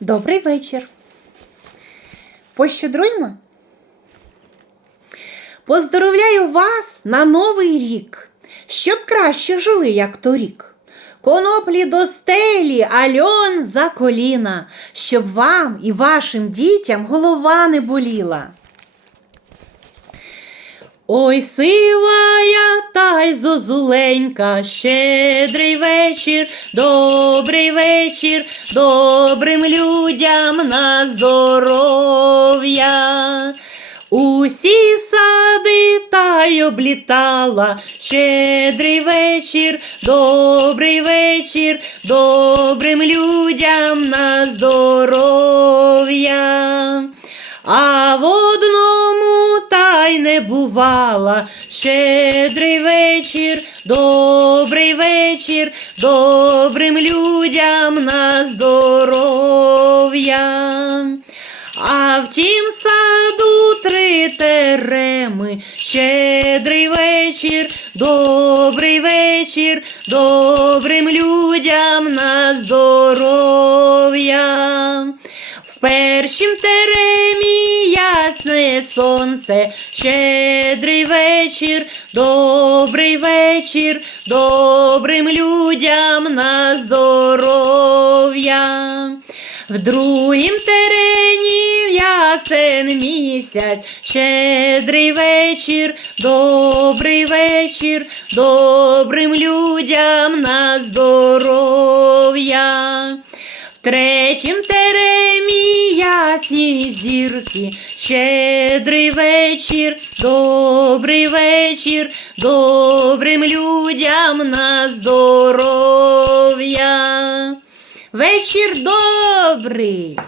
Добрий вечір. Пощедруймо. Поздоровляю вас на новий рік, щоб краще жили, як торік. Коноплі до стелі, альон за коліна, щоб вам і вашим дітям голова не боліла. Ой, сивая та й зозуленька, щедрий вечір, добрий вечір, добрим людям на здоров'я. Усі сади та й облітала, щедрий вечір, добрий вечір, добрим людям на здоров'я. А в одному й не бувала. Щедрий вечір, добрий вечір, добрим людям на здоров'я. А в тім саду три тереми. Щедрий вечір, добрий вечір, добрим людям на здоров'я. В першім теремі ясне сонце, щедрий вечір, добрий вечір, добрим людям на здоров'я. В другім терені ясен місяць, щедрий вечір, добрий вечір, добрим людям на здоров'я. В третім теремі ясні зірки, щедрий вечір, добрий вечір, добрим людям на здоров'я. Вечір добрий.